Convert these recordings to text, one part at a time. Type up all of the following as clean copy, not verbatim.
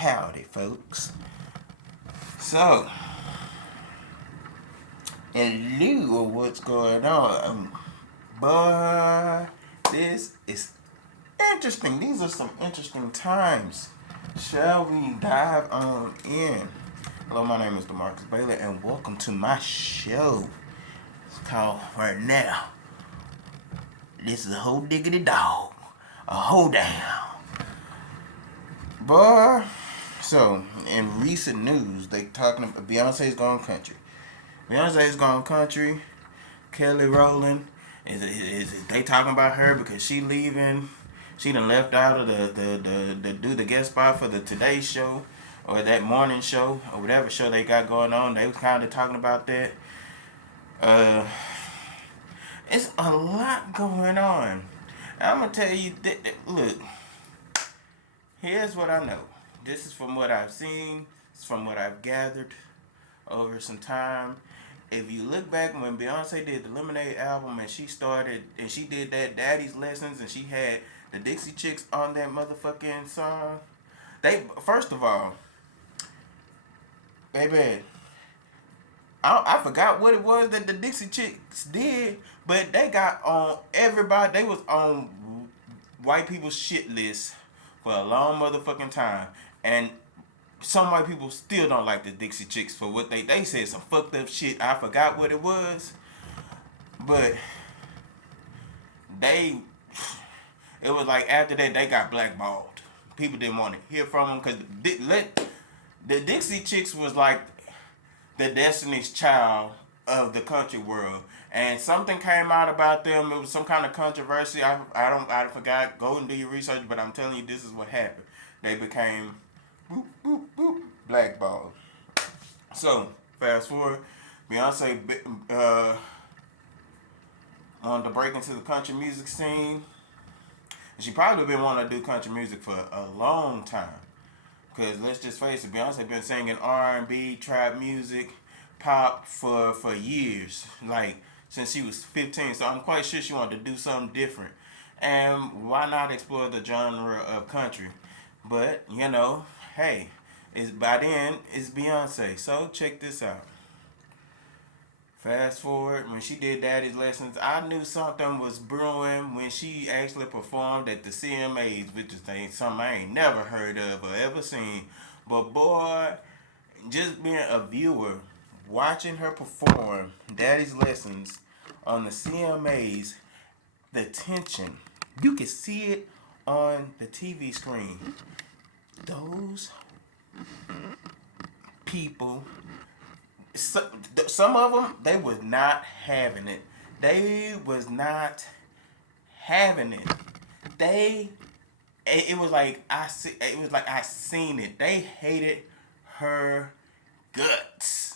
Howdy, folks. So, in lieu of what's going on, boy, this is interesting. These are some interesting times. Shall we dive on in? Hello, my name is DeMarcus Bailey, and welcome to my show. It's called right now. This is a whole diggity dog. A whole down. Boy, so in recent news, they talking about Beyonce's going country. Beyonce's gone country. Kelly Rowland is they talking about her because she leaving. She done left out of the do the guest spot for the Today Show or that morning show or whatever show they got going on. They was kind of talking about that. Uh, it's a lot going on. I'm gonna tell you look, here's what I know. This is from what I've seen. It's from what I've gathered over some time. If you look back when Beyonce did the Lemonade album and she did that Daddy's Lessons and she had the Dixie Chicks on that motherfucking song, first of all, baby, I forgot what it was that the Dixie Chicks did, but they got on everybody. They was on white people's shit list for a long motherfucking time, and some white people still don't like the Dixie Chicks for what they said some fucked up shit. I forgot what it was, but it was like after that they got blackballed. People didn't want to hear from them because the Dixie Chicks was like the Destiny's Child of the country world, and something came out about them. It was some kind of controversy. I forgot. Go and do your research, but I'm telling you, this is what happened. They became boop, boop, boop, blackball. So, fast forward, Beyonce wanted to break into the country music scene. She probably been wanting to do country music for a long time. Because let's just face it, Beyonce been singing R&B, trap music, pop for years. Like, since she was 15. So I'm quite sure she wanted to do something different. And why not explore the genre of country? But, hey, by then it's Beyonce. So check this out. Fast forward, when she did Daddy's Lessons, I knew something was brewing when she actually performed at the CMAs, which is something I ain't never heard of or ever seen. But boy, just being a viewer, watching her perform Daddy's Lessons on the CMAs, the tension, you can see it on the TV screen. Those people, some of them, they was not having it. They was not having it. It was like I seen it. They hated her guts.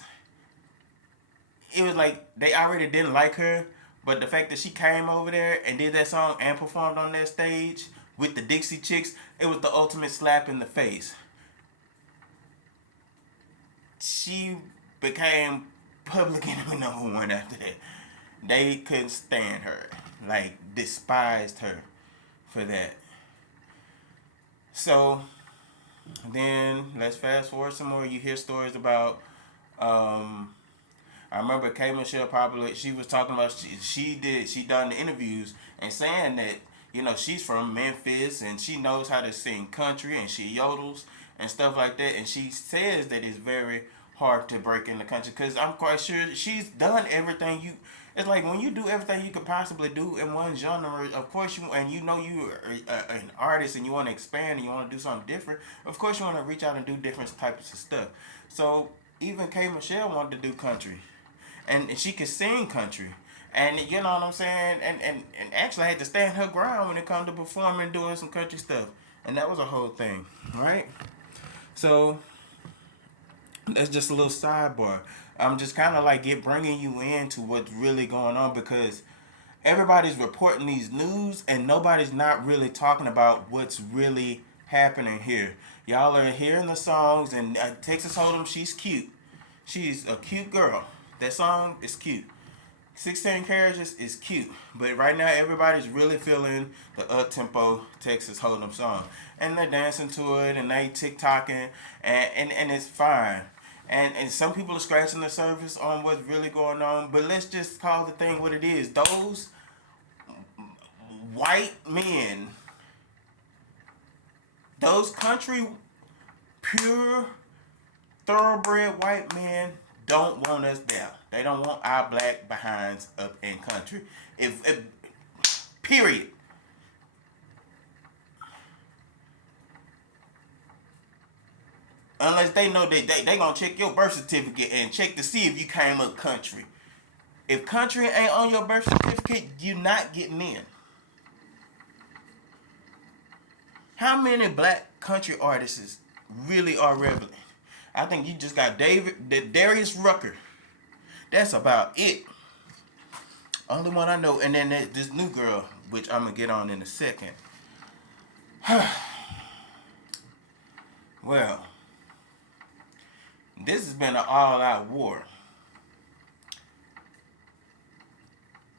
It was like they already didn't like her, but the fact that she came over there and did that song and performed on that stage with the Dixie Chicks, it was the ultimate slap in the face. She became public enemy number one after that. They couldn't stand her. Like, despised her for that. So, then, let's fast forward some more. You hear stories about, I remember K. Michelle Popular, she was talking about, she done the interviews and saying that, she's from Memphis and she knows how to sing country and she yodels and stuff like that. And she says that it's very hard to break in the country because I'm quite sure she's done everything it's like when you do everything you could possibly do in one genre, of course you're an artist and you want to expand and you want to do something different, of course you want to reach out and do different types of stuff. So even K. Michelle wanted to do country and she could sing country. And you know what I'm saying? And actually had to stand her ground when it comes to performing and doing some country stuff. And that was a whole thing, right? So that's just a little sidebar. I'm just kind of like bringing you into what's really going on because everybody's reporting these news and nobody's not really talking about what's really happening here. Y'all are hearing the songs and Texas Hold'em, she's cute. She's a cute girl. That song is cute. 16 carriages is cute, but right now everybody's really feeling the up-tempo Texas Hold'em song, and they're dancing to it and they TikToking, and it's fine. And some people are scratching the surface on what's really going on, but let's just call the thing what it is. Those white men, those country pure thoroughbred white men don't want us there. They don't want our black behinds up in country. If period. Unless they know that they gonna check your birth certificate and check to see if you came up country. If country ain't on your birth certificate, you not getting in. How many black country artists really are relevant? I think you just got Darius Rucker. That's about it. Only one I know, and then this new girl, which I'm gonna get on in a second. Well, this has been an all-out war,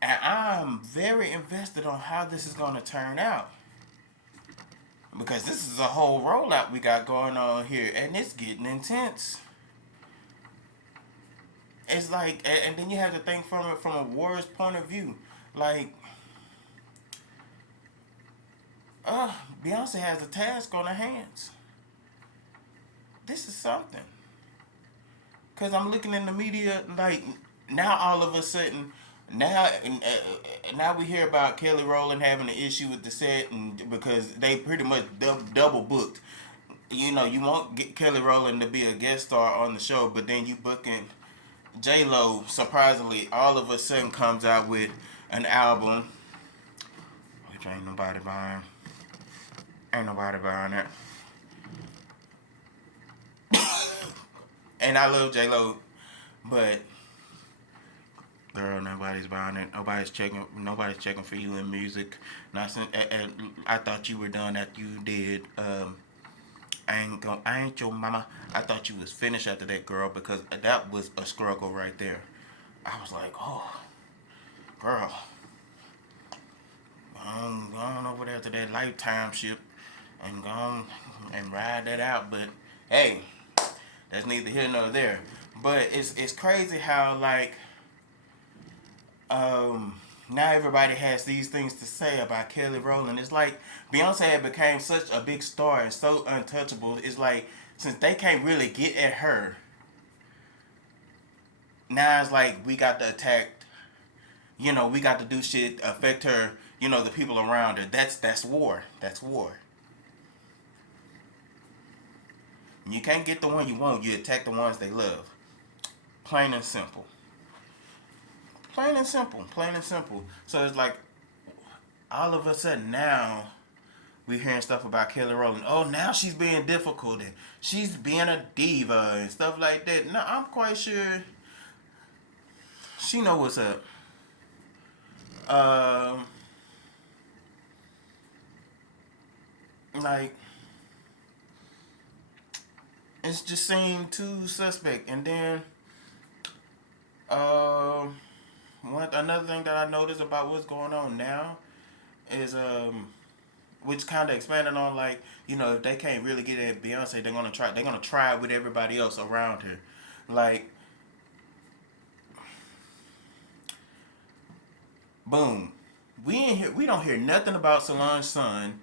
and I'm very invested on how this is gonna turn out. Because this is a whole rollout we got going on here, and it's getting intense. It's like, and then you have to think from it from a war's point of view. Like, Beyonce has a task on her hands. This is something. Because I'm looking in the media, like, now all of a sudden, now we hear about Kelly Rowland having an issue with the set, and because they pretty much double booked. You know, you won't get Kelly Rowland to be a guest star on the show, but then you booking J-Lo, surprisingly, all of a sudden comes out with an album, which ain't nobody buying. Ain't nobody buying it. And I love J-Lo, but girl, nobody's buying it. Nobody's checking for you in music. Not since, I thought you were done after you did. I ain't your mama. I thought you was finished after that, girl, because that was a struggle right there. I was like, oh, girl, go on over there to that Lifetime ship and go on and ride that out. But hey, that's neither here nor there. But it's crazy how, like, now everybody has these things to say about Kelly Rowland. It's like Beyonce had became such a big star and so untouchable. It's like, since they can't really get at her, now it's like we got to attack. You know, we got to do shit affect her. You know, the people around her. That's war. That's war. You can't get the one you want. You attack the ones they love. Plain and simple. Plain and simple. Plain and simple. So it's like, all of a sudden now, we're hearing stuff about Kelly Rowland. Oh, now she's being difficult and she's being a diva and stuff like that. No, I'm quite sure she know what's up. Like, it's just seemed too suspect. And then, another thing that I noticed about what's going on now is, which kind of expanded on, like, you know, if they can't really get at Beyonce, they're gonna try it with everybody else around her. Like, boom, we don't hear nothing about Solange's son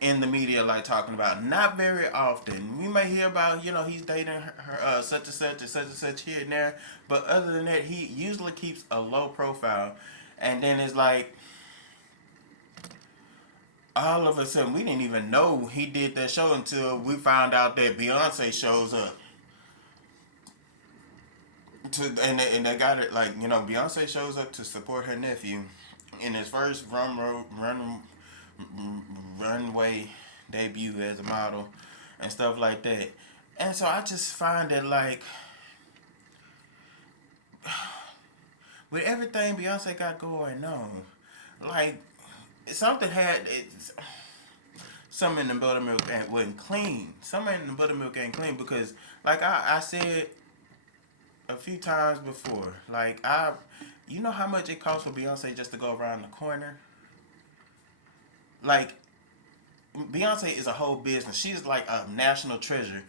in the media, like, talking about. Not very often. We may hear about, you know, he's dating her, such and such and such and such here and there, but other than that, he usually keeps a low profile. And then it's like, all of a sudden, we didn't even know he did that show until we found out that Beyonce shows up. And they got it, like, you know, Beyonce shows up to support her nephew in his first runway debut as a model and stuff like that. And so I just find it like, with everything Beyonce got going on, like, something something in the buttermilk wasn't clean. Something in the buttermilk ain't clean because, like I said a few times before. Like you know how much it costs for Beyonce just to go around the corner. Like Beyonce is a whole business. She's like a national treasure.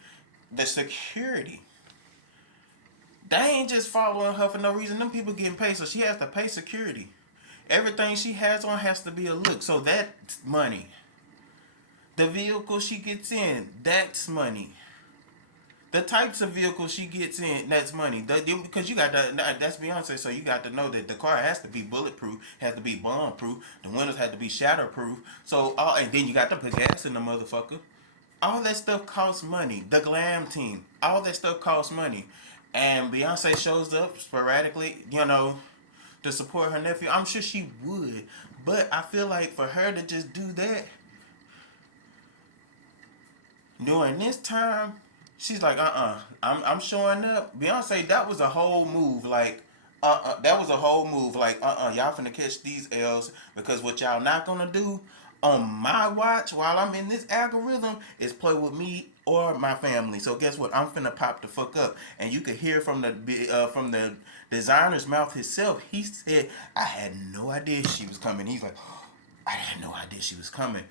The security, they ain't just following her for no reason. Them people getting paid, so she has to pay security. Everything she has on has to be a look. So that's money. The vehicle she gets in, that's money. The types of vehicles she gets in, that's money. Because you got that's Beyonce, so you got to know that the car has to be bulletproof, has to be bomb proof. The windows have to be shatterproof. So, and then you got to put gas in the motherfucker. All that stuff costs money. The glam team, all that stuff costs money. And Beyonce shows up sporadically, to support her nephew. I'm sure she would, but I feel like for her to just do that during this time, she's like, I'm showing up. Beyonce, that was a whole move. Like, that was a whole move. Like, y'all finna catch these L's because what y'all not gonna do on my watch while I'm in this algorithm is play with me or my family. So guess what? I'm finna pop the fuck up. And you could hear from the designer's mouth himself. He said, I had no idea she was coming. He's like, I had no idea she was coming.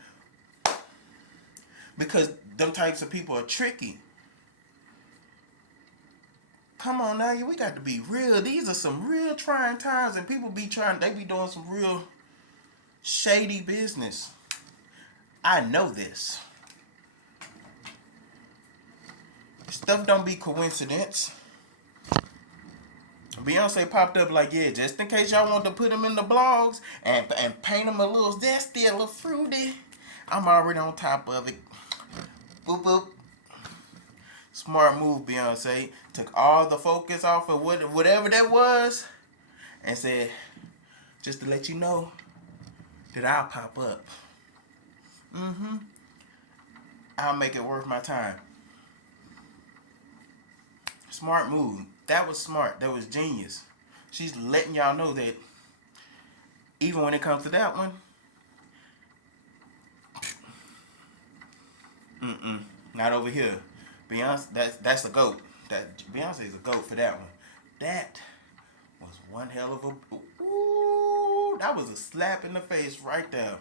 Because them types of people are tricky. Come on now, we got to be real. These are some real trying times, and people they be doing some real shady business. I know this. Stuff don't be coincidence. Beyonce popped up like, yeah, just in case y'all want to put them in the blogs and paint them a little zesty, a little fruity, I'm already on top of it. Boop, boop. Smart move, Beyonce. Took all the focus off of whatever that was and said, just to let you know that I'll pop up. I'll make it worth my time. Smart move. That was smart. That was genius. She's letting y'all know that even when it comes to that one, not over here. Beyonce, that's a GOAT. Beyonce is a GOAT for that one. That was one hell of a... Ooh, that was a slap in the face right there.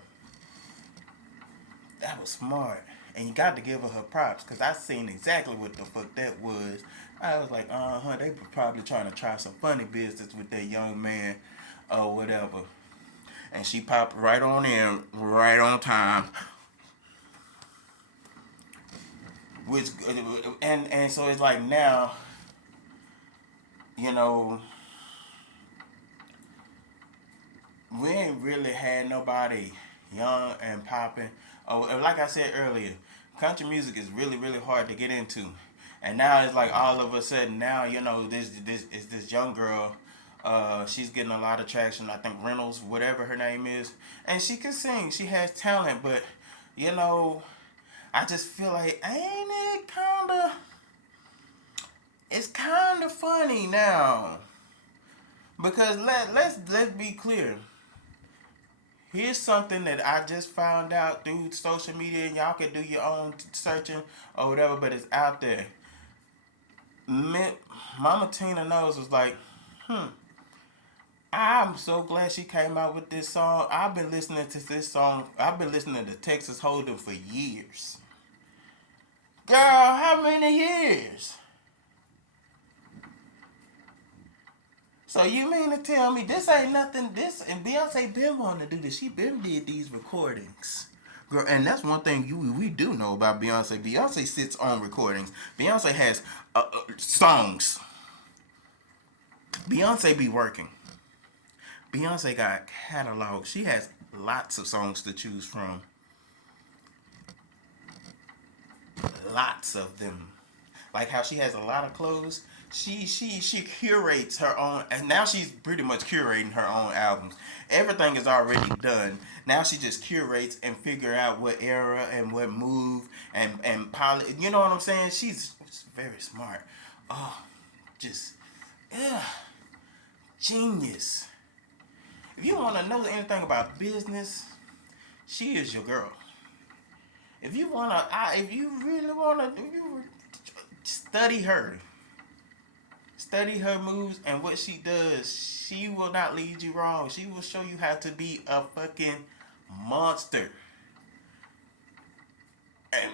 That was smart. And you got to give her props, because I seen exactly what the fuck that was. I was like, they were probably trying to try some funny business with that young man or whatever. And she popped right on in, right on time. Which and so it's like now, we ain't really had nobody young and popping. Oh, like I said earlier, country music is really, really hard to get into. And now it's like all of a sudden now, this young girl, she's getting a lot of traction. I think Reynolds, whatever her name is, and she can sing. She has talent, but I just feel like, ain't it kinda? It's kinda funny now, because let's be clear. Here's something that I just found out through social media, and y'all can do your own searching or whatever, but it's out there. Mama Tina Knows was like, I'm so glad she came out with this song. I've been listening to this song. I've been listening to Texas Hold'em for years. Girl, how many years? So you mean to tell me this ain't nothing? This and Beyonce been wanting to do this. She been did these recordings, girl. And that's one thing we do know about Beyonce. Beyonce sits on recordings. Beyonce has songs. Beyonce be working. Beyonce got catalog. She has lots of songs to choose from. Lots of them. Like how she has a lot of clothes. She curates her own, and now she's pretty much curating her own albums. Everything is already done. Now she just curates and figure out what era and what move and pilot. You know what I'm saying? She's very smart. Oh, just genius. If you want to know anything about business, she is your girl. If you really wanna, if you study her. study her moves and what she does. She will not lead you wrong. She will show you how to be a fucking monster. And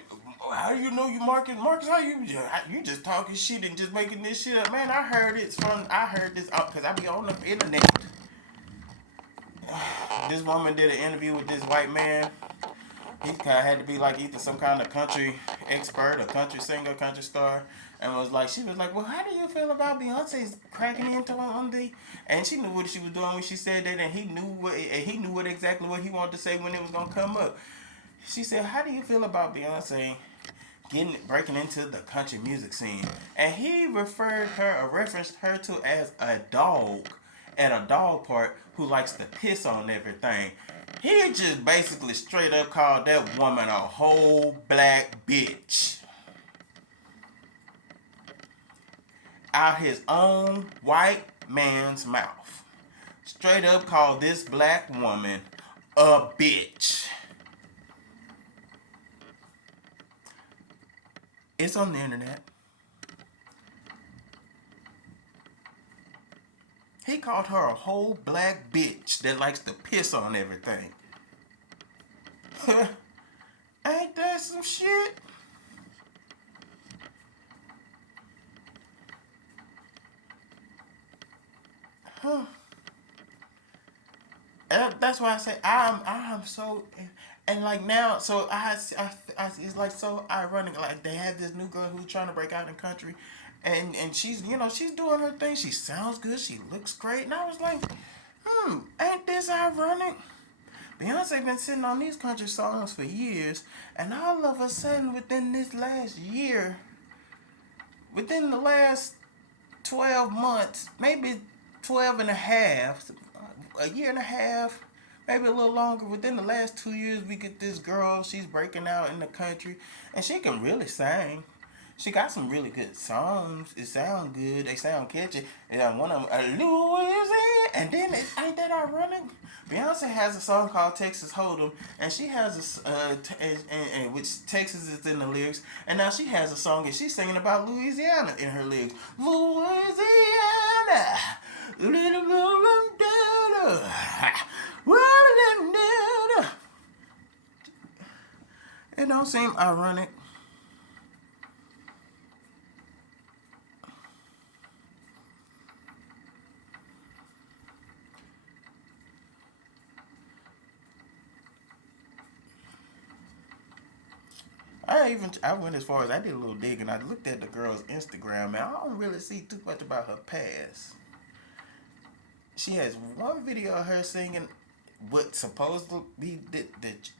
how do you know you Marcus? Marcus, how you just talking shit and just making this shit up? Man, I heard this because I be on the internet. This woman did an interview with this white man. He kind of had to be like either some kind of country expert, a country singer, country star, and she was like, well, how do you feel about Beyonce's cracking into on the? And she knew what she was doing when she said that, and he knew what exactly what he wanted to say when it was gonna come up. She said, how do you feel about Beyonce breaking into the country music scene? And he referenced her to as a dog at a dog park who likes to piss on everything. He just basically straight up called that woman a whole black bitch. Out his own white man's mouth. Straight up called this black woman a bitch. It's on the internet. He called her a whole black bitch that likes to piss on everything. Ain't that some shit? Huh. And that's why I say I'm so and like now so I it's like so ironic, like they have this new girl who's trying to break out in country, and she's she's doing her thing. She sounds good, she looks great, and I was like, ain't this ironic? Beyonce been sitting on these country songs for years, and all of a sudden within this last year, within the last 12 months, maybe 12 and a half, a year and a half, maybe a little longer, within the last 2 years, we get this girl, she's breaking out in the country, and she can really sing. She got some really good songs. It sound good. They sound catchy. And one of them, Louisiana. And then, ain't that ironic? Beyonce has a song called Texas Hold'em, and she has which Texas is in the lyrics. And now she has a song, and she's singing about Louisiana in her lyrics. Louisiana, it don't seem ironic. I went as far as I did a little digging. I looked at the girl's Instagram, man. I don't really see too much about her past. She has one video of her singing what's supposed to be the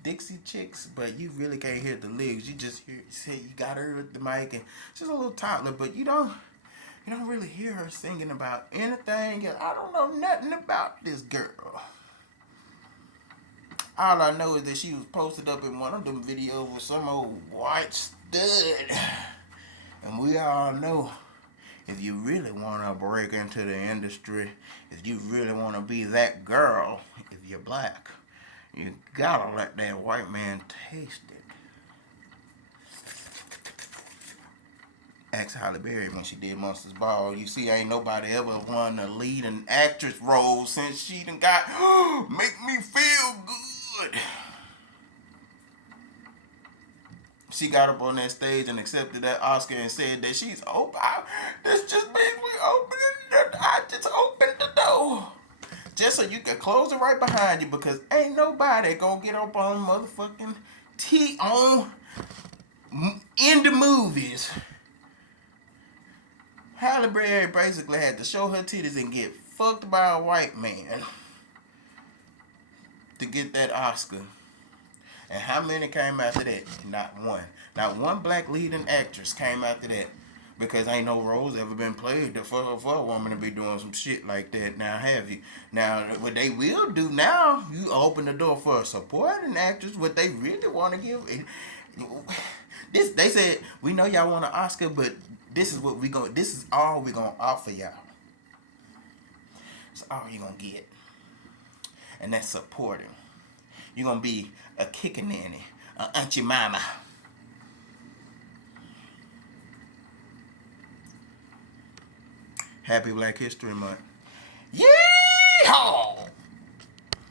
Dixie Chicks, but you really can't hear the lyrics. You just say you got her at the mic, and she's a little toddler, but you don't really hear her singing about anything. I don't know nothing about this girl. All I know is that she was posted up in one of them videos with some old white stud. And we all know, if you really want to break into the industry, if you really want to be that girl, if you're black, you gotta let that white man taste it. Ask Halle Berry when she did Monsters Ball. You see, ain't nobody ever won a lead and actress role since she done got Make Me Feel Good. She got up on that stage and accepted that Oscar and said that she's open. This just means I just opened the door. Just so you can close it right behind you, because ain't nobody gonna get up on motherfucking in the movies. Halle Berry basically had to show her titties and get fucked by a white man to get that Oscar. And how many came after that? Not one. Not one black leading actress came after that. Because ain't no roles ever been played for a woman to be doing some shit like that. Now, have you? Now, what they will do now, you open the door for a supporting actress. What they really want to give, they said, we know y'all want an Oscar, but this is all we gonna offer y'all. It's all you gonna get. And that's supporting. You're gonna be a kicking nanny, an auntie mama. Happy Black History Month. Yeehaw!